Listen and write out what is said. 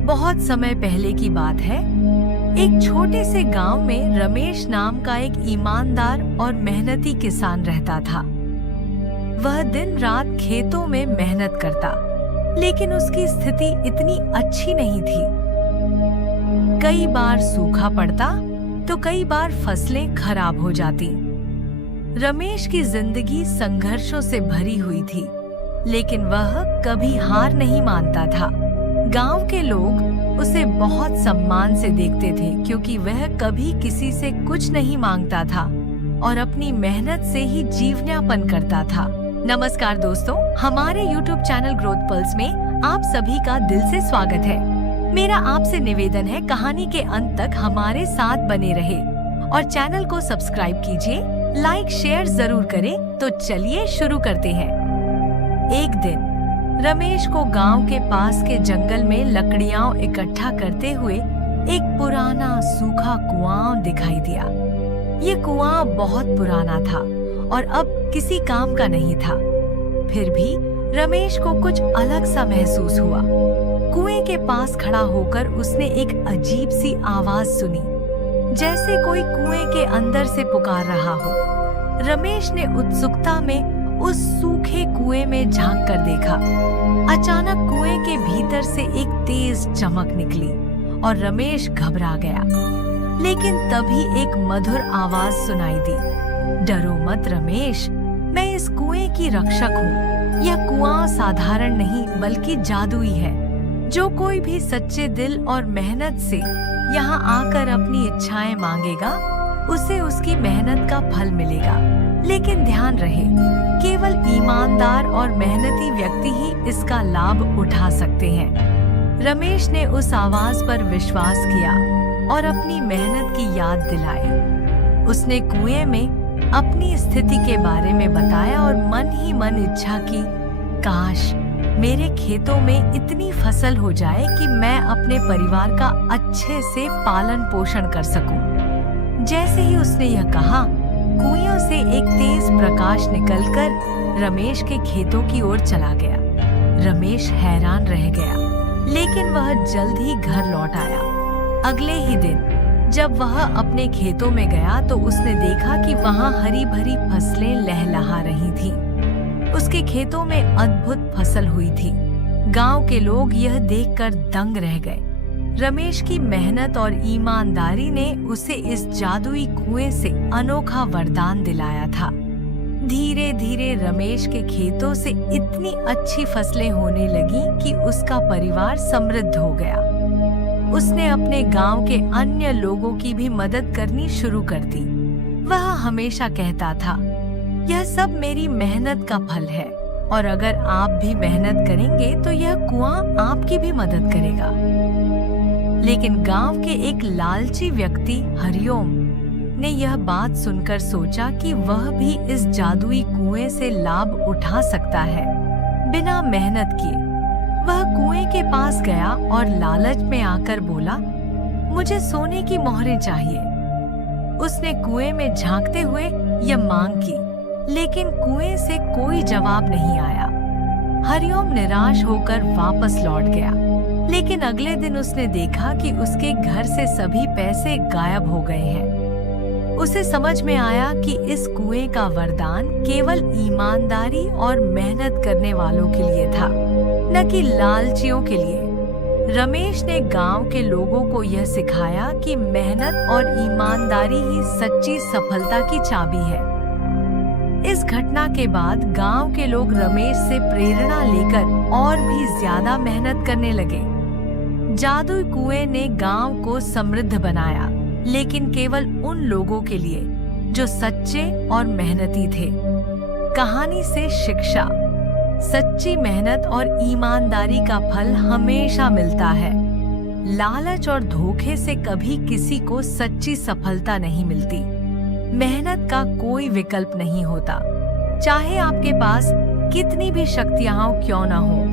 बहुत समय पहले की बात है। एक छोटे से गांव में रमेश नाम का एक ईमानदार और मेहनती किसान रहता था। वह दिन रात खेतों में मेहनत करता, लेकिन उसकी स्थिति इतनी अच्छी नहीं थी। कई बार सूखा पड़ता तो कई बार फसलें खराब हो जाती। रमेश की जिंदगी संघर्षों से भरी हुई थी, लेकिन वह कभी हार नहीं मानता था। गांव के लोग उसे बहुत सम्मान से देखते थे, क्योंकि वह कभी किसी से कुछ नहीं मांगता था और अपनी मेहनत से ही जीवनयापन करता था। नमस्कार दोस्तों, हमारे YouTube चैनल ग्रोथ पल्स में आप सभी का दिल से स्वागत है। मेरा आपसे निवेदन है, कहानी के अंत तक हमारे साथ बने रहे और चैनल को सब्सक्राइब कीजिए, लाइक शेयर जरूर करें। तो चलिए शुरू करते हैं। एक दिन रमेश को गांव के पास के जंगल में लकड़ियां इकट्ठा करते हुए एक पुराना सूखा कुआं दिखाई दिया। ये कुआं बहुत पुराना था और अब किसी काम का नहीं था। फिर भी रमेश को कुछ अलग सा महसूस हुआ। कुएं के पास खड़ा होकर उसने एक अजीब सी आवाज सुनी, जैसे कोई कुएं के अंदर से पुकार रहा हो। रमेश ने उत्सुकता में उस सूखे कुएं में झांक कर देखा। अचानक कुएं के भीतर से एक तेज चमक निकली और रमेश घबरा गया। लेकिन तभी एक मधुर आवाज सुनाई दी, डरो मत रमेश, मैं इस कुएं की रक्षक हूँ। यह कुआं साधारण नहीं बल्कि जादुई है। जो कोई भी सच्चे दिल और मेहनत से यहाँ आकर अपनी इच्छाएं मांगेगा, उसे उसकी मेहनत का फल मिलेगा। लेकिन ध्यान रहे, केवल ईमानदार और मेहनती व्यक्ति ही इसका लाभ उठा सकते हैं। रमेश ने उस आवाज पर विश्वास किया और अपनी मेहनत की याद दिलाई। उसने कुएं में अपनी स्थिति के बारे में बताया और मन ही मन इच्छा की, काश मेरे खेतों में इतनी फसल हो जाए कि मैं अपने परिवार का अच्छे से पालन पोषण कर सकूं। जैसे ही उसने यह कहा, कुएं से एक तेज प्रकाश निकलकर रमेश के खेतों की ओर चला गया। रमेश हैरान रह गया, लेकिन वह जल्द ही घर लौट आया। अगले ही दिन जब वह अपने खेतों में गया तो उसने देखा कि वहां हरी भरी फसलें लहलहा रही थीं। उसके खेतों में अद्भुत फसल हुई थी। गांव के लोग यह देखकर दंग रह गए। रमेश की मेहनत और ईमानदारी ने उसे इस जादुई कुएं से अनोखा वरदान दिलाया था। धीरे धीरे रमेश के खेतों से इतनी अच्छी फसलें होने लगी कि उसका परिवार समृद्ध हो गया। उसने अपने गांव के अन्य लोगों की भी मदद करनी शुरू कर दी। वह हमेशा कहता था, यह सब मेरी मेहनत का फल है और अगर आप भी मेहनत करेंगे तो यह कुआं आपकी भी मदद करेगा। लेकिन गांव के एक लालची व्यक्ति हरिओम ने यह बात सुनकर सोचा कि वह भी इस जादुई कुएं से लाभ उठा सकता है। बिना मेहनत किए वह कुएं के पास गया और लालच में आकर बोला, मुझे सोने की मोहरें चाहिए। उसने कुएं में झांकते हुए यह मांग की, लेकिन कुएं से कोई जवाब नहीं आया। हरिओम निराश होकर वापस लौट गया। लेकिन अगले दिन उसने देखा कि उसके घर से सभी पैसे गायब हो गए हैं। उसे समझ में आया कि इस कुएं का वरदान केवल ईमानदारी और मेहनत करने वालों के लिए था, न कि लालचियों के लिए। रमेश ने गांव के लोगों को यह सिखाया कि मेहनत और ईमानदारी ही सच्ची सफलता की चाबी है। इस घटना के बाद गांव के लोग रमेश से प्रेरणा लेकर और भी ज्यादा मेहनत करने लगे। जादुई कुएं ने गांव को समृद्ध बनाया, लेकिन केवल उन लोगों के लिए जो सच्चे और मेहनती थे। कहानी से शिक्षा, सच्ची मेहनत और ईमानदारी का फल हमेशा मिलता है। लालच और धोखे से कभी किसी को सच्ची सफलता नहीं मिलती। मेहनत का कोई विकल्प नहीं होता, चाहे आपके पास कितनी भी शक्तियां क्यों न हो।